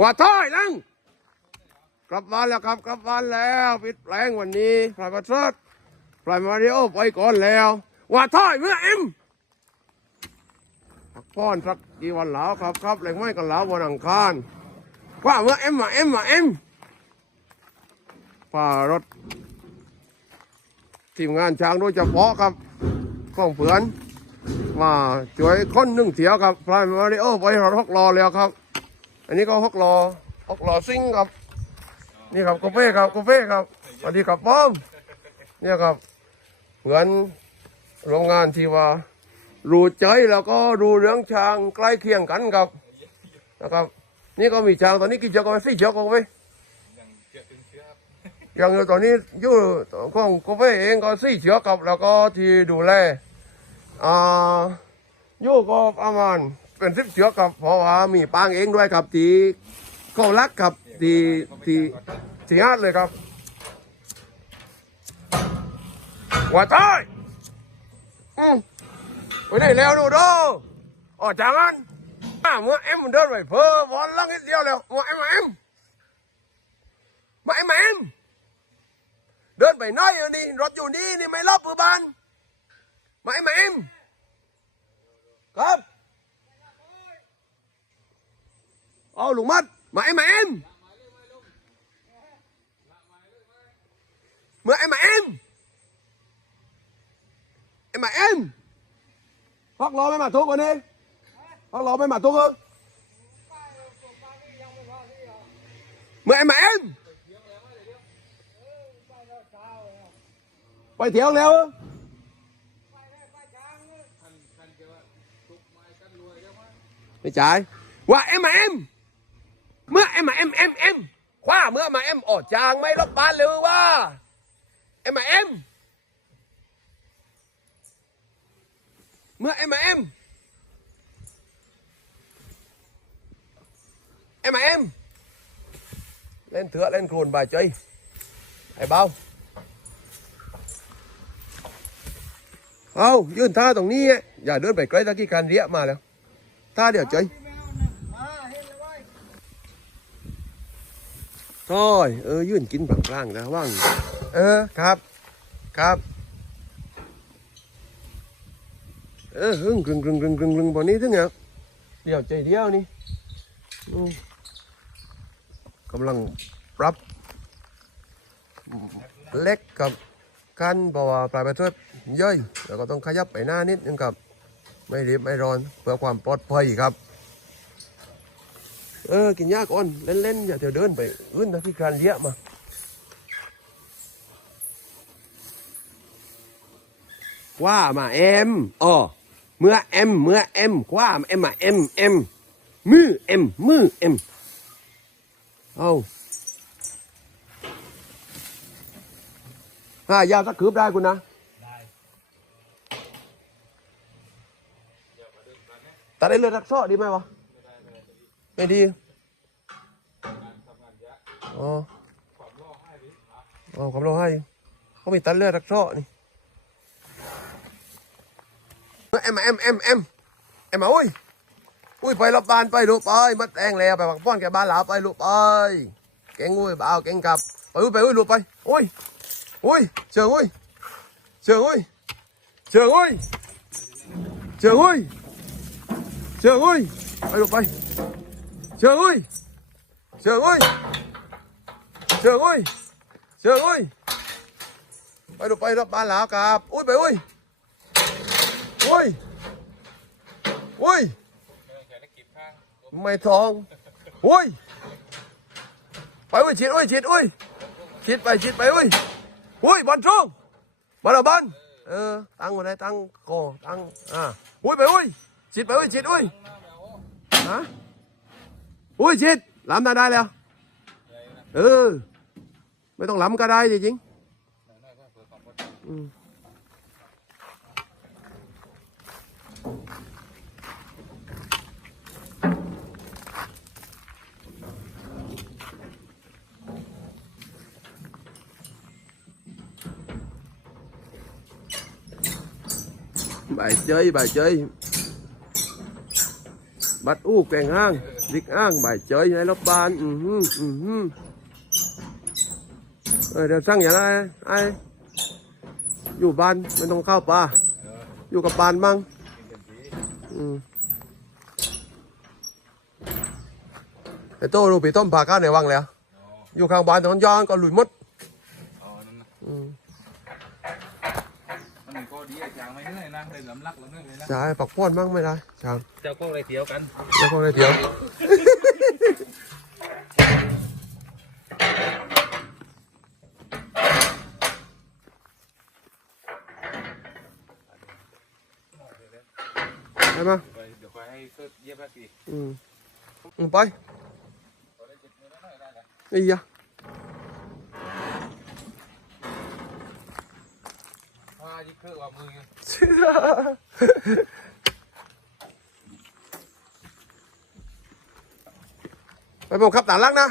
ว่าท้อยนั่งกลับบ้านแล้วครับกลับบ้านแล้วปิดแปลงวันนี้พระประเสริฐพระมาริโอไปก่อนแล้วว่าท้อยเมื่อเอ็มพักป้อนสักกี่วันแล้วครับครับแหล่งไม้กันแล้ววันอังคารว่าเมื่อเอ็มมาเอ็มมาเอ็มฝ่ารถทีมงานช้างโดยเฉพาะครับของเผือน มาช่วยคนหนึ่งเถียวครับพลายมาริโอไปรถฮอกรอแล้วครับ อันนี้ก็ฮอกรอฮอกรอซิงครับ นี่ครับกาแฟครับกาแฟครับสวัสดีครับป้อมเนี่ยครับเหมือนโรงงานที่ว่ารู้ใจแล้วก็รูเรื่องช้างใกล้เคียงกันครับนะครับ นี่ก็มีช้างตอนนี้กี่เชือกก็ไปสี่เชือกก็ไปอย่างเดียวตอนนี้อยู่ของกาแฟเองก็สี่เชือกครับแล้วก็ที่ดูแลอ่าอยู่ก็ประมาณ เป็นสิบเชือกครับเพราะว่ามีปางเองด้วยครับที่เขารักครับที่ที่ที่ฮาดเลยครับว่าตายอืมไปไหนแล้วดูดูอ๋อจางอันอ่าเมื่อเอ็มมันเดินไปเพ้อบอลลังนิดเดียวแล้วมาเอ็มมาเอ็มมาเอ็มมาเอ็มเดินไปน้อยอยู่นี่รถอยู่นี่นี่ไม่รอบปือบานมาเอ็มมาเอ็มครับ ô lùng mất mãi mà em. Mẹ mà em. Em mà em. Hoặc lo mấy mà thuốc hơn đi. Hoặc lo mấy mà thuốc hơn mẹ mà em. Quay thiếu leo mày trái. Quả em mà em. เมื่อมาเอ็มออกจางไม่ลบบ้านหรือว่าเอ็มเอ็มเมื่อเอ็มเอ็มเอ็มเอ็มเล่นเถื่อเล่นโคลนบายใจไอ้เบาเอายื่นท่าตรงนี้อย่าเดินไปใกล้ตะกี้การเรียมาแล้ว ท่าเดี๋ยวใจ ท้อยเออยื่นกินบางกลางนะว่าง เออครับ ครับ เออหึ่งกรึงกรึงกรึงกรึงกรึงบนนี้ถึงเนี่ยเดี๋ยวใจเดียวนี่กำลังปรับ เล็กกับกันเพราะว่าปลายประเทศย่อยแล้วก็ต้องขยับไปหน้านิดนึงครับ ไม่รีบไม่ร้อนเพื่อความปลอดภัยครับ เออ กินยาก่อน เล่นๆอย่าเดี๋ยวเดินไปอื่นนะที่การเลี้ยมาว่ามาเอ็มอ๋อเมื่อเอ็มเมื่อเอ็มคว้ามาเอ็มมาเอ็มเอ็มมือเอ็มมือเอ็มเอาถ้ายาวสักคืบได้คุณนะตัดได้เลือดรักซ้อดีไหมวะ ไม่ดีอ๋ออ๋อความร้องไห้เขามีตัดเลือดรักซ้อนี่เอ็มเอ็มเอ็มเอ็มเอ็มมาอุ้ยอุ้ยไปรอบบานไปลูกไปมัดแองแล้วไปฝักป้อนแกบ้านหลาไปลูกไปเก่งอุ้ยบ่าวเก่งกลับไปอุ้ยไปอุ้ยลูกไปอุ้ยอุ้ยเชิงอุ้ยเชิงอุ้ยเชิงอุ้ยเชิงอุ้ยเชิงอุ้ยไปลูกไป เชิงอุ้ยเชิงอุ้ยเชิงอุ้ยเชิงอุ้ยไปลูไปรับบ้านหลาวกับอุ้ยไปอุ้ยอุ้ยอุ้ยไม่ทองอุ้ยไปอุ้ยฉีดอุ้ยฉีดอุ้ยฉีดไปฉีดไปอุ้ยอุ้ยบอลตรงบอลอาบอลเออตั้งมาได้ตั้งคอตั้งอ่าอุ้ยไปอุ้ยฉีดไปอุ้ยฉีดอุ้ยฮะ อุ้ยฉีดล้ำได้ได้แล้ว เออ ไม่ต้องล้ำก็ได้จริงๆอืมbài chơi bài chơi บัดอู้แกงห้างลิกอ้างบ่ายเจยในรถบานอือหืออือหือเออเดี๋ยวสั่งอย่างไรไออยู่บ้านไม่ต้องเข้าป่าอยู่กับบ้านมั่งอืมไอ้โต้รูปีต้มผ่าก้าในวังแล้ว อยู่ข้างบ้านตอนย้อนก็หลุยหมด อ๋อนั่นนะ อืม มันมีข้อดี ไอ้จางไม่เหนื่อยนะเลยลำลักลำเนื่อยเลยนะใช่ปักป้อนมั่งไม่ได้ช่างเจ้าก็เลยเที่ยวกันแล้วก็เลยเดี๋ยวใช่ไหมเดี๋ยวไปให้เสื้อเย็บแล้วสิอืมไปนี่ยะ ผ้า ยิ่งเครื่องกว่ามือไงไปผมขับตาลักนะ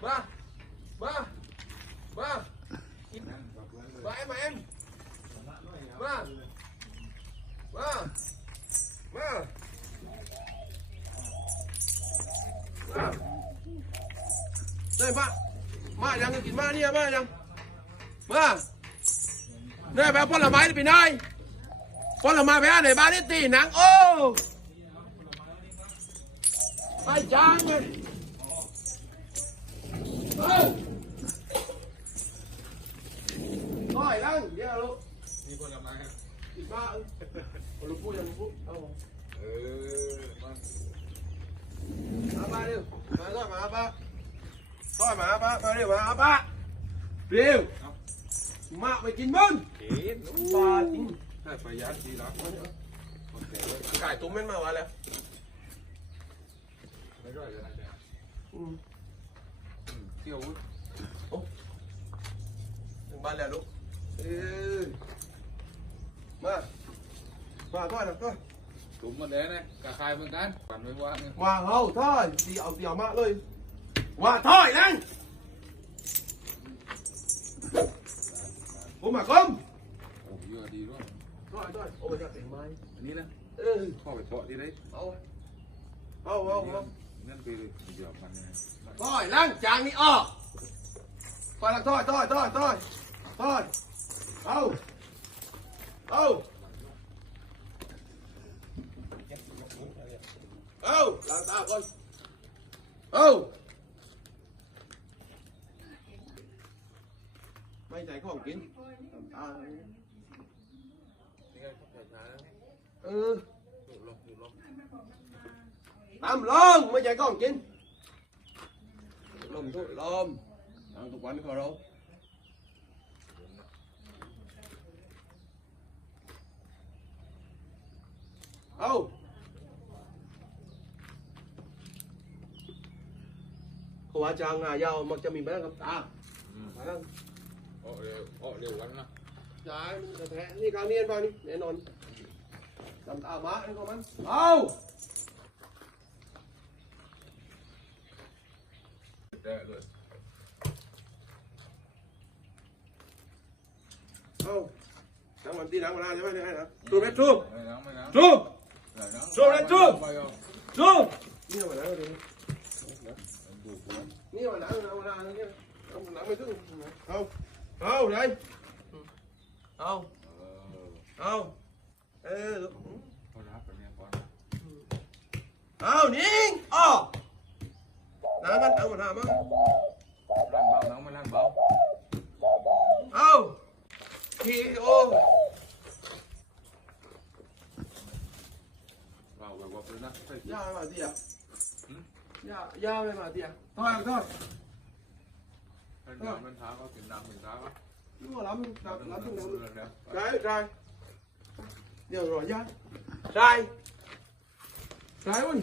ba ba ba ba em em ba ba ba đây ba ba đang cái ma đi ba đang ba đây ba con là máy thì bên đây con là ma bé này ba đi tì nắng ô ไปไหนบ้านนี่ตีหนังโอ้ไปจางเลยเอ้าต่อยลังเดี๋ยวลูกมีคนละไม้ครับกินมาเออลูกพูดยังลูกพูดเอาเออมันมาป้าเร็วมาต่อยมาป้าต่อยมาป้ามาเร็วมาป้าเร็วมาไปกินมึงเห็นปลาจริงถ้าไปยัดทีหลังคนแก่เลยไก่ตุ้มเป็นมาวะแล้ว 没事，原来这样。嗯。嗯，tiêu út. Ô. Đừng ban lẻ lũ. Mà. Mà thôi được thôi. Đúng một đế này, cả khai bên tán. Quản với quá. Qua hầu thôi, tiểu tiểu mạ thôi. Qua thôi lên. Ủa mà không? Ủa vừa đi rồi. Thôi thôi, ôi ra tỉnh mai. Đi lên. Ừ. Thôi phải thọ đi đấy. Ô. Ô ô ô. นปั่นไว้ว่าเนี่ย ว่าเฮาท่อยดีเอาเดียวมาเลยว่าท่อยนั่งผมมาก้ม โอ้ยเยอะดีด้วย ท่อยท่อยโอ้ยจะเป็นไม้ อันนี้นะ เออ เข้าไปเฉาะที่ไหน เอาเอาเอาเอา นั่นคือเดี๋ยวมันเนี่ย ท่อยนั่งจางนี่ออกไปละท่อยท่อยท่อยท่อยท่อยเอาเอาเอาล้างตาก่อนเอาไม่ใจของกินน้ำตาอะไรเนี่ย นี่ไงเขาใส่ช้าแล้ว เออ ดูลมดูลม tám lon mới dạy con chín. Lùm tôi lùm ăn tụi tôi đi khỏi đâu? Đâu? Không ai chàng à giàu mặc cho mình bán cầm ta. Ừ. Phải không? Họ đều họ đều ăn lắm. Đấy thế đi càng niên vào đi để nón. Cầm ta má anh không ăn đâu? กจะมีแม่กับตาอืมมาแล้วออกเร็วออกเร็ววันนะใช่มันจะแท้นี่การเรียนบ้างนี่แน่นอนจำตามาอันของมันเอาได้เลยเอานังวันที่นังเวลาใช่ไหมเนี่ยนะดูเพชรทูบไม่นังไม่นังทูบไม่นังสู้เลยสู้ไปเอาทูบนี่วันไหนวันนี้ดูกูนี่วันไหนวันไหนเนี่ยเอาหนังไม่ถึงเอาเอาไหนเอาเออเอาเออเขารับไปเนี่ยก่อนเอานิ่งอ๋อนังกั tám ăn tám một hàm á làm bao nóng mà làm bao ô thì ô vào vào vào bên đó dao mà gì à dao dao đây mà gì à thôi thôi bên nào bên tháo có kiểm đạm mình tháo á đúng rồi lắm lắm lắm cái trai giờ rồi nhá trai trai ơi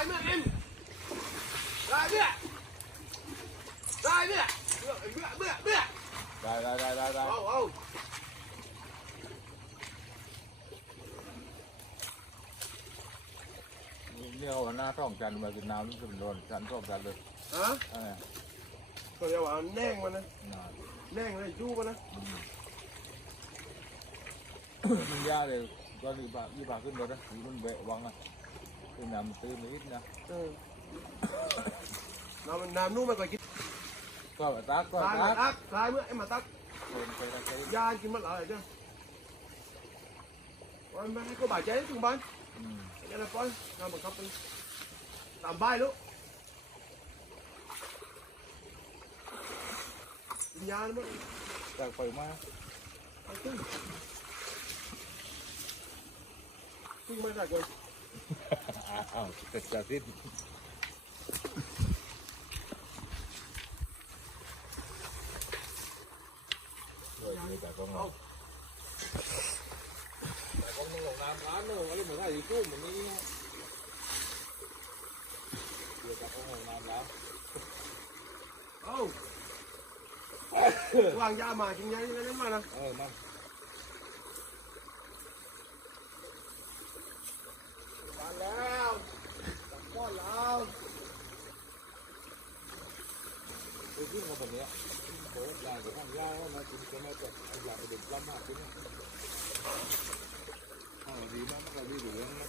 ายเมื่อเอ็มซ้ายเมื่อซ้ายเมื่อเมื่อเมื่อเมื่อเมื่อได้ได้ได้ได้ได้เอาเอาเนี่ยเอาหน้าท้องจันมากินน้ำนี่คือโดนจันท้องจันเลยฮะอะไรเขาเรียกว่าแน่งมันนะน่าแน่งเลยจู้มันนะมันยากเลยก็รีบรีบขึ้นรถนะมันเบะวังนะคือน้ำตื้นนิดนะ thì nằm tư mới ít nữa ừ. nằm nằm nu mày còn chín coi mà tắt coi tắt tắt lại mới em mà tắt ra anh chín mất lợi chứ. Coi bé có bà cháy không bán cái là coi, nằm một cặp làm bay luôn. Nhà nó đang phải mà Sim, mas agora. อะไรจ้ะวันไม่ให้ก็บาดใจถึงบ้าน อืม อย่าละปล่อยน้ำบังคับมัน ตามบ้ายลูกกินยาแล้วมั้ง จากไฟมา เอาตึ้งตึ้งมาจากเลย อ้าวจะจะสิ้นด้วยมีแต่กองเราแต่กองต้องลงน้ำร้านเนอะอะไรเหมือนไอ้ตู้เหมือนนี้นะเดี๋ยวจะกองลงน้ำร้าน เอ้า วางยามากินยาที่นั่นมานะ เออมัน ไปขึ้นมาแบบนี้ยโอ้ยยายจะทำยาแล้วนะถึงจะไม่จะอายาไปดื่มปล้ำมากขึ้นนะอ๋อดีมากมันก็ดีเหล้วนะ